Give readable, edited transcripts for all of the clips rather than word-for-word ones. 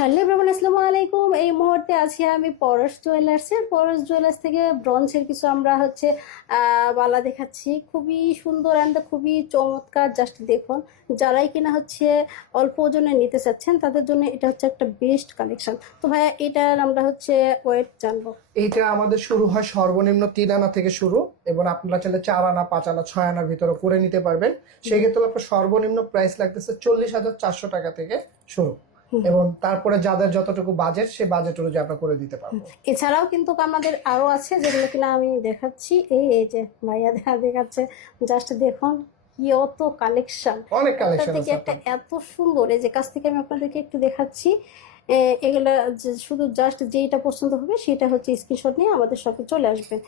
Hello everyone, আসসালামু আলাইকুম। এই মুহূর্তে আছি আমি পরশ জুয়েলার্সে। পরশ জুয়েলার্স থেকে ব্রঞ্জের কিছু আমরা বালা দেখাচ্ছি, খুবই সুন্দর অ্যান্ড খুবই চমৎকার। জাস্ট দেখুন, যারাই কিনা অল্প ওজনে নিতে চাচ্ছেন তাদের জন্য এটা হচ্ছে একটা বেস্ট কালেকশন। তো ভাইয়া এটার আমরা ওয়েট জানবো। এইটা আমাদের শুরু হয় সর্বনিম্ন 3 আনা থেকে শুরু, এবং আপনারা চাইলে 4 আনা 5 আনা 6 আনার ভিতরে করে নিতে পারবেন। সেই ক্ষেত্রে আপনার সর্বনিম্ন প্রাইস লাগতেছে 40,400 টাকা থেকে শুরু, এবং তারপরে যাদের যতটুকু বাজেট সে বাজেট অনুযায়ী আমরা করে দিতে পারবো। এছাড়াও কিন্তু আমাদের আরো আছে যেগুলো কিনা আমি দেখাচ্ছি। এই যে ভাইয়া দেখাচ্ছে, জাস্ট দেখুন কি অত কালেকশন, অনেক কালেকশন থেকে আছে একটা এত সুন্দর। এই যে কাছ থেকে আমি আপনাদেরকে একটু দেখাচ্ছি। এগুলা শুধু জাস্ট যেটা পছন্দ হবে সেটা স্ক্রিনশট নিয়ে আমাদের শপে চলে আসবেন।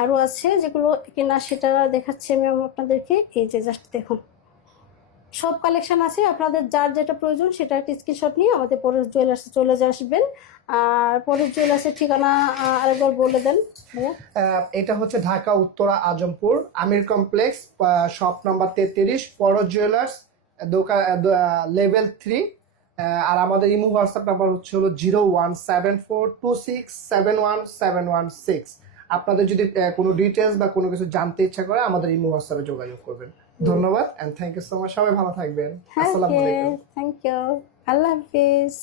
আরো আছে যেগুলো কিনা সেটা দেখাচ্ছি আমি আপনাদেরকে। এই যে জাস্ট দেখুন, সব কালেকশন আছে। আপনাদের যার যেটা প্রয়োজন সেটা একটা স্ক্রিনশট নিয়ে আমাদের পরেশ জুয়েলার্সে চলে আসবেন। আর পরেশ জুয়েলার্সের ঠিকানা আরেকবার বলে দেন ভাইয়া। এটা হচ্ছে ঢাকা উত্তরা আজমপুর আমির কমপ্লেক্স, শপ নাম্বার 33, পরশ জুয়েলার্স, দোকান লেভেল 3। আর আমাদের ইমো হোয়াটসঅ্যাপ নাম্বার হলো 017426717116। আপনাদের যদি কোনো ডিটেলস বা কোনো কিছু জানতে ইচ্ছা করে আমাদের ইমো হোয়াটসঅ্যাপে যোগাযোগ করবেন। ধন্যবাদ and thank you so much. সবাই ভালো থাকবেন। আসসালামু আলাইকুম। থ্যাংক ইউ, আল্লাহ হাফিজ।